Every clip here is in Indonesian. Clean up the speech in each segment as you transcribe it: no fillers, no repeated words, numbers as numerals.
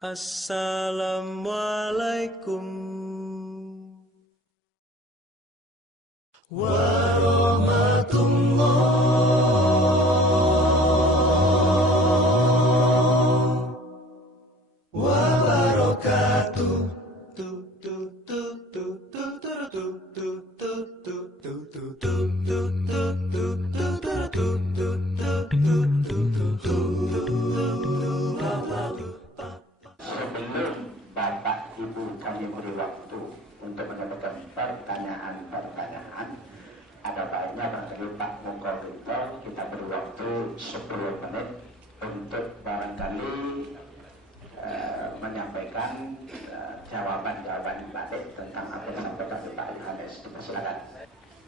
Assalamualaikum warahmatullahi wabarakatuh. Sebelum Bapak Ibu kami beri waktu untuk mendapatkan pertanyaan-pertanyaan, ada baiknya barangkali Pak Mukovindo kita beri waktu 10 menit untuk barangkali menyampaikan jawaban-jawaban balik tentang apa yang disampaikan Pak Yohanes. Silakan.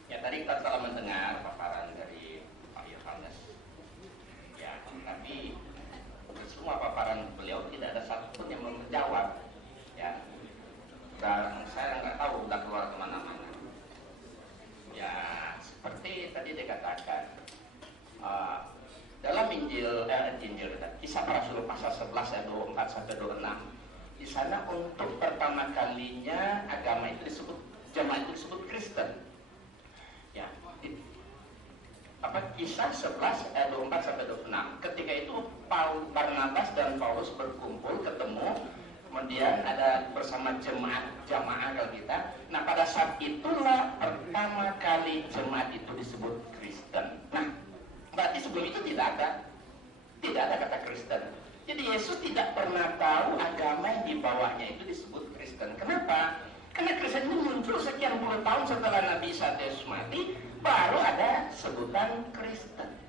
Ya, tadi kita telah mendengar paparan dari Pak Yohanes. Ya, tapi semua paparan beliau tidak ada satupun yang menjawab. Ya, dan saya nggak tahu udah keluar kemana-mana. Ya, seperti tadi dikatakan dalam Injil Kisah Para Rasul pasal 11 ayat 24 sampai 26. Di sana untuk pertama kalinya agama itu disebut, jemaat itu disebut Kristen. Ya, Kisah 11 ayat 24 sampai 26. Ketika itu Barnabas dan Paulus berkumpul, ketemu, kemudian ada bersama jemaah kalau kita. Nah, pada saat itulah pertama kali jemaat itu disebut Kristen. Nah, berarti sebelum itu tidak ada kata Kristen. Jadi Yesus tidak pernah tahu agama yang di bawahnya itu disebut Kristen. Kenapa? Karena Kristen itu muncul sekian puluh tahun setelah Nabi Isa Yesus mati, baru ada sebutan Kristen.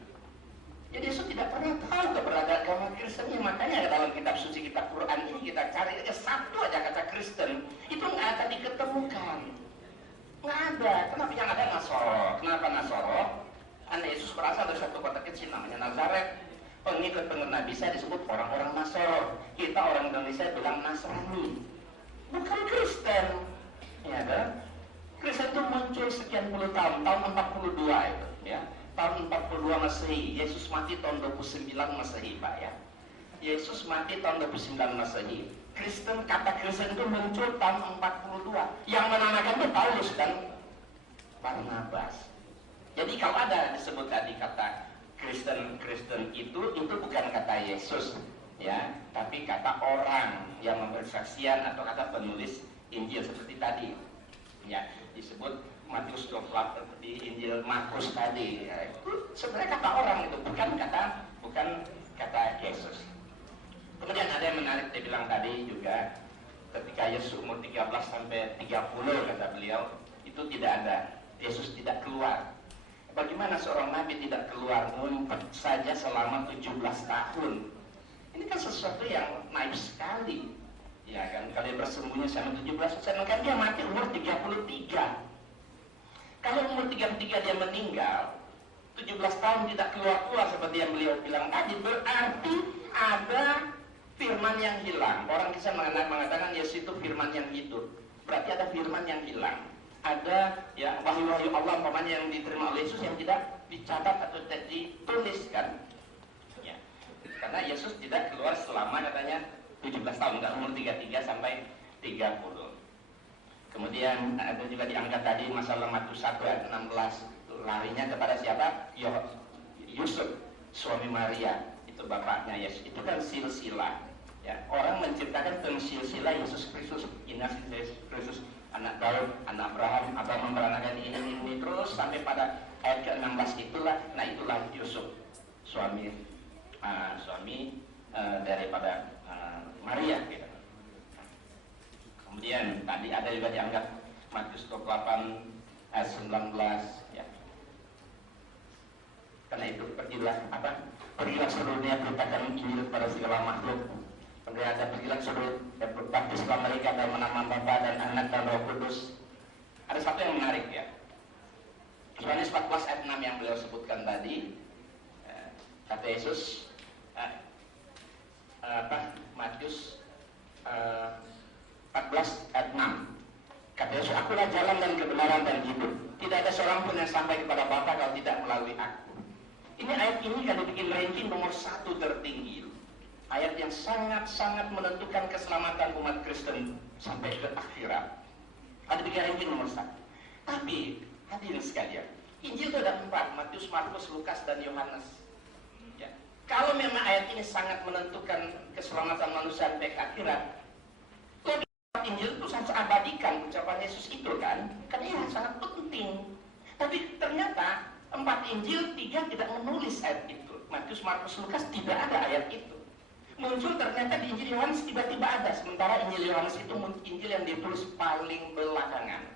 Jadi Yesus tidak pernah tahu keberadaan agama Kristen. Makanya dalam kitab suci, kitab Quran ini kita cari aja satu aja kata Kristen, itu nggak akan diketemukan. Nggak ada. Kenapa yang ada Nasoro? Kenapa Nasoro? Karena Yesus berasal dari satu kota kecil namanya Nazaret. Pengikut-pengikut Nabi Isa disebut orang-orang Nasoro. Kita orang Indonesia bilang Nasrani, bukan Kristen. Ya kan? Kristen itu muncul sekian puluh tahun 42 itu, ya. Tahun 42 Masehi. Yesus mati tahun 29 Masehi, Pak, ya. Yesus mati tahun 29 Masehi. Kata Kristen itu muncul tahun 42. Yang menandakan itu Paulus dan Barnabas. Jadi kalau ada disebut tadi kata Kristen itu bukan kata Yesus, ya, tapi kata orang yang memberi saksian atau kata penulis Injil seperti tadi, ya, disebut Matius 28 di Injil Markus tadi, ya, itu sebenarnya kata orang itu bukan kata Yesus. Kemudian ada yang menarik, dia bilang tadi juga ketika Yesus umur 13 sampai 30 kata beliau itu tidak ada, Yesus tidak keluar. Bagaimana seorang nabi tidak keluar, ngumpet saja selama 17 tahun? Ini kan sesuatu yang naif sekali. Ya kan, kalau dia bersembunyi selama 17 tahun, kan dia mati umur 33. Kalau umur 33 dia meninggal, 17 tahun tidak keluar-keluar seperti yang beliau bilang tadi, berarti ada firman yang hilang. Orang bisa mengatakan Yesus itu firman yang hidup. Berarti ada firman yang hilang. Ada ya wahyu-wahyu Allah umpamanya yang diterima oleh Yesus yang tidak dicatat atau tidak dituliskan, ya. Karena Yesus tidak keluar selama katanya 17 tahun, nggak umur 33 sampai 30. Kemudian ada juga diangkat tadi masalah Matius 1 ayat 16, larinya kepada siapa? Yusuf, suami Maria, itu bapaknya Yesus. Itu kan silsilah, ya. Orang menciptakan tentang silsilah Yesus Kristus, Yesus Kristus, anak Daud, anak Abraham, Abraham memperanakan ini terus sampai pada ayat ke-16 itulah Yusuf, suami daripada Maria, gitu. Kemudian tadi ada juga dianggap Matius 28 ayat 19, ya. Karena itu pergilah seluruh dunia, beritakan Injil kepada segala makhluk. Kemudian ada pergilah seluruh baptislah mereka dalam nama Bapa dan Anak dan Roh Kudus. Ada satu yang menarik, ya. Yohanes 14 ayat 6 yang beliau sebutkan tadi, kata Yesus, Matius 14 ayat 6, kata Yesus, akulah jalan dan kebenaran dan hidup. Tidak ada seorang pun yang sampai kepada Bapa kalau tidak melalui aku. Ini ayat ini kan dibikin ranking nomor 1 tertinggi. ayat yang sangat-sangat menentukan keselamatan umat Kristen sampai ke akhirat. Ada 3 Injil nomor 1. Tapi hadirin sekalian, Injil itu ada 4, Matius, Markus, Lukas, dan Yohanes. Ya. Kalau memang ayat ini sangat menentukan keselamatan manusia sampai ke akhirat, lebih Injil itu sangat abadikan ucapan Yesus itu kan iya sangat penting. Tapi ternyata 4 Injil 3 tidak menulis ayat itu. Matius, Markus, Lukas tidak ada ayat itu. Muncul ternyata di Injil Yohanes tiba-tiba ada, sementara Injil Yohanes itu Injil yang ditulis paling belakangan.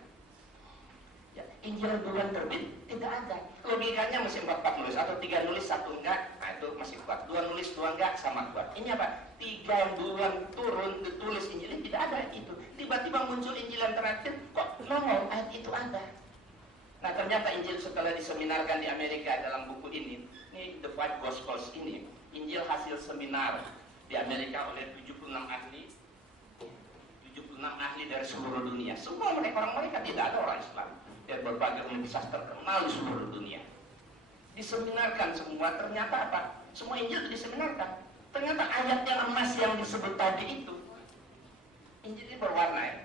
Ya, Injil duluan terbit tidak ada. Logikanya mesti 4 nulis atau 3 nulis 1 enggak, nah itu masih kuat. 2 nulis 2 enggak sama kuat. Ini apa? 3 yang duluan turun ditulis Injil ini tidak ada itu. Tiba-tiba muncul Injil yang terakhir, kok nongol ayat itu ada. Nah ternyata Injil setelah diseminarkan di Amerika dalam buku ini The Five Gospels ini, Injil hasil seminar di Amerika oleh 76 ahli dari seluruh dunia. Semua mereka tidak ada orang Islam dari berbagai universitas terkenal di seluruh dunia. Diseminarkan semua, ternyata apa? Semua Injil itu diseminarkan. Ternyata ayat yang emas yang disebut tadi itu, Injil ini berwarna ya.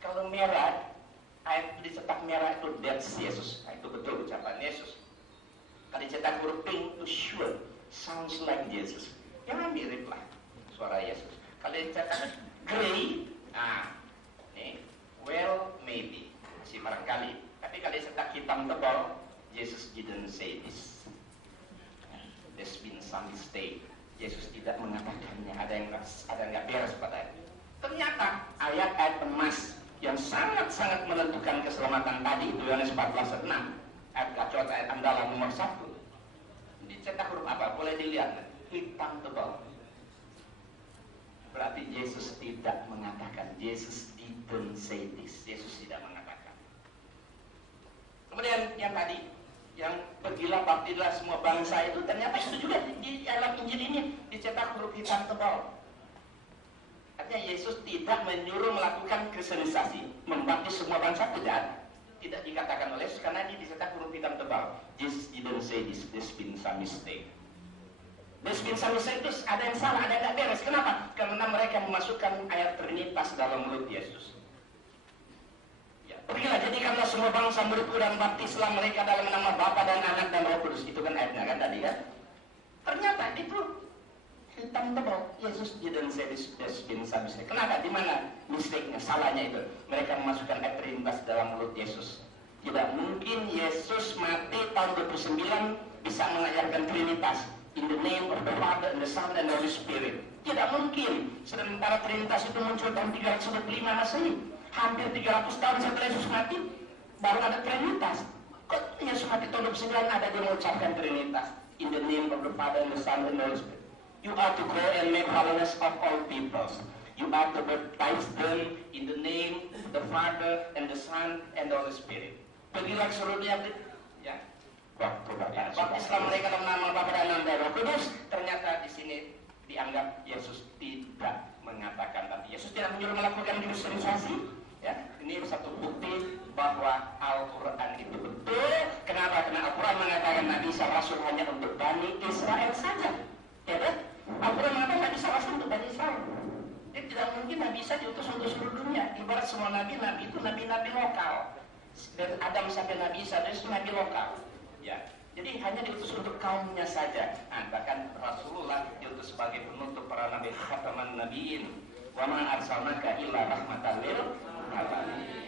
Kalau merah, ayat itu dicetak merah itu that's Yesus. Nah, itu betul ucapan Yesus. Kalau dicetak huruf pink itu sure, sounds like Jesus. Jangan mirip lah suara Yesus. Kalau dicetak gray, nih, well maybe, masih barangkali. Tapi kalau dicetak hitam tebal, Jesus didn't say this. There's been some mistake. Yesus tidak mengatakannya. Ada yang nggak beres pada itu. Ternyata ayat-ayat emas yang sangat-sangat menentukan keselamatan tadi itu Yohanes 14:6, ayat gacor, ayat andalan nomor 1. Dicetak huruf apa? Boleh dilihat, hitam tebal. Berarti Yesus tidak mengatakan. Yesus didn't say this. Yesus tidak mengatakan. Kemudian yang tadi, yang pergilah baptislah semua bangsa itu, ternyata itu juga di dalam Injil ini dicetak huruf hitam tebal. Artinya Yesus tidak menyuruh melakukan kristenisasi, membaptis semua bangsa, tidak dikatakan oleh Yesus karena ini dicetak huruf hitam tebal. Jesus didn't say this. There's been some mistake. There's been some mistake itu ada yang salah, ada yang tidak beres. Kenapa? Karena mereka memasukkan ayat Trinitas dalam mulut Yesus. Ya, pergilah jadikanlah semua bangsa muridku dan baptislah mereka dalam nama Bapa dan Anak dan Roh Kudus. Itu kan ayatnya kan tadi kan? Ternyata itu hitam tebal. Yesus didn't say this. There's been some mistake. Kenapa? Di mana mistake-nya, salahnya itu? Mereka memasukkan ayat Trinitas dalam mulut Yesus. Tidak mungkin Yesus mati tahun 29 bisa mengajarkan Trinitas. In the name of the Father and the Son and the Holy Spirit. Tidak mungkin. Sementara Trinitas itu muncul tahun 325 Masehi. Hampir 300 tahun setelah Yesus mati, baru ada Trinitas. Kok Yesus mati tahun 29 ada dia mengucapkan Trinitas? In the name of the Father and the Son and the Holy Spirit. You are to go and make followers of all peoples. You are to baptize them in the name of the Father and the Son and the Holy Spirit. Pergilah ke seluruh dunia, ya. Baptislah mereka dalam nama Bapa dan Anak dan Roh Kudus. Ternyata di sini dianggap Yesus tidak mengatakan tadi. Yesus tidak menyuruh melakukan kristenisasi. Ya, ini satu bukti bahwa Al-Quran itu betul. Kenapa? Karena Al-Quran mengatakan Nabi Isa Rasul hanya untuk Bani Israel saja. Ya kan? Al-Quran mengatakan Nabi Isa Rasul untuk Bani Israel. Jadi tidak mungkin Nabi Isa diutus untuk seluruh dunia. Ibarat semua nabi itu nabi-nabi lokal. Dari Adam sampai Nabi Isa itu nabi lokal. Ya, jadi hanya diutus untuk kaumnya saja. Nah, bahkan Rasulullah diutus sebagai penutup para nabi, khataman nabiyyin. Wa ma arsalnaka illa rahmatan lil alamin.